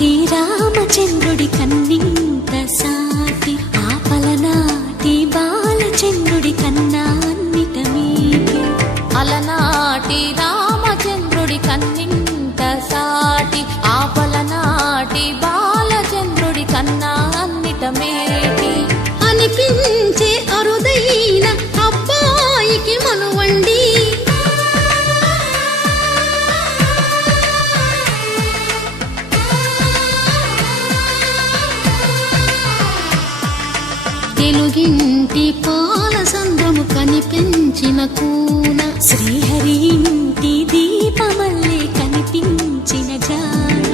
అలనాటి రామచంద్రుడి కన్నింత సాటి ఆపలనాటి బాలచంద్రుడి కన్నా అన్నిట మీటి అలనాటి రామచంద్రుడి కన్నింత సాటి ఆపలనాటి బాలచంద్రుడి కన్నా అన్నిట మేటి అనిపించే అరుదైన అబ్బాయికి మనువండి తెలుగింటి పాల సంద్రము కనిపించిన కూన శ్రీహరి ఇంటి దీపమల్లే కనిపించిన జాడ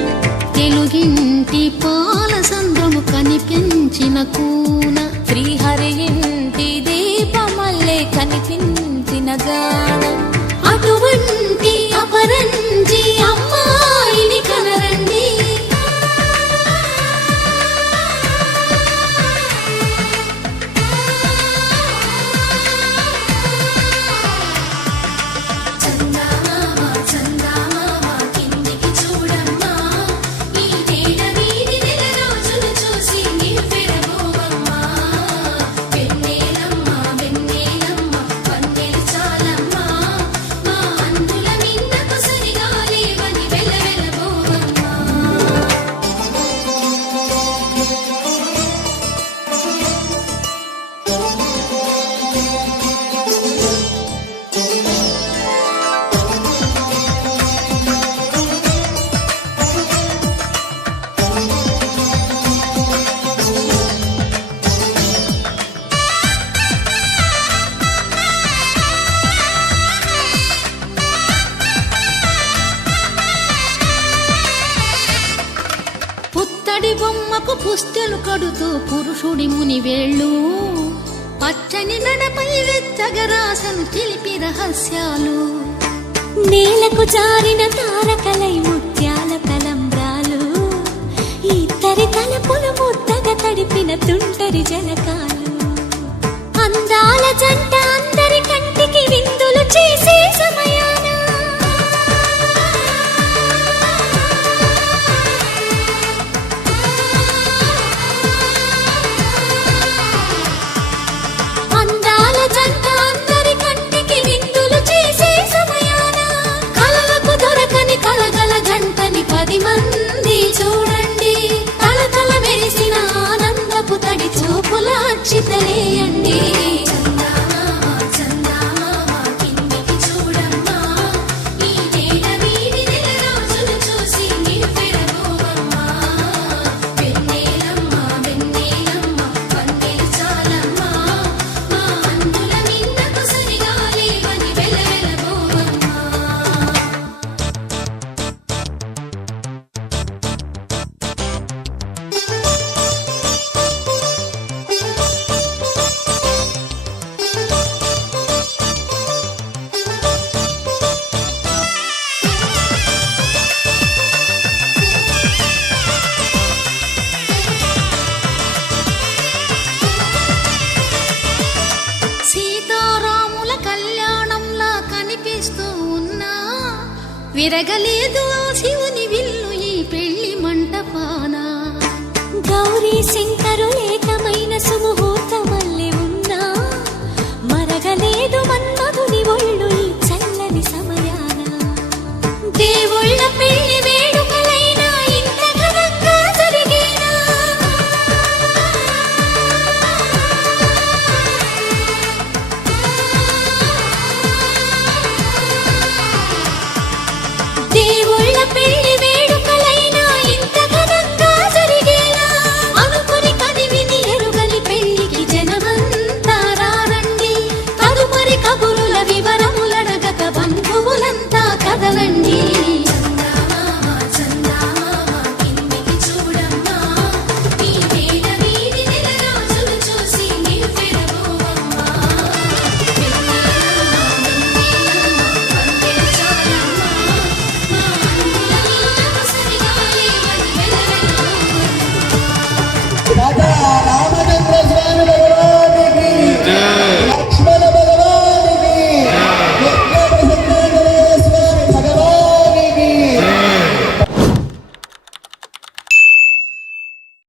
తెలుగింటి పాల సంద్రము కనిపించిన కూన శ్రీహరి ఇంటి దీపమల్లే కనిపించిన జాడ అటువంటి అపరంజి అమ్మాయిని కనరండి పుత్తడి బొమ్మకు పుస్తెలు కడుతూ పురుషుడి ముని వేళ్ళు పచ్చని నడపై వెచ్చగరాసను చిలిపి రహస్యాలు నేలకు జారిన తారకలై ముత్యాల తలంబ్రాలు ఇద్దరి తలపులు ముద్దగా తడిపిన తుంటరి జలకాలు అందాల జంట అందరి కంటికి విందులు చేసే సమయాన అందాల జంట అందరి కంటికి విందులు చేసే సమయాన కలలకు దొరకని కలగల జంటని 10 మంది చూడండి తలతల మెరిసిన ఆనందపు తడి చూపుల అక్షితలేయండి సీతారాముల కళ్యాణంలా కనిపిస్తూ ఉన్నా విరగలేదు శివుని విల్లు ఈ పెళ్లి మంటపాన గౌరీ శంకరులేకమైన సుము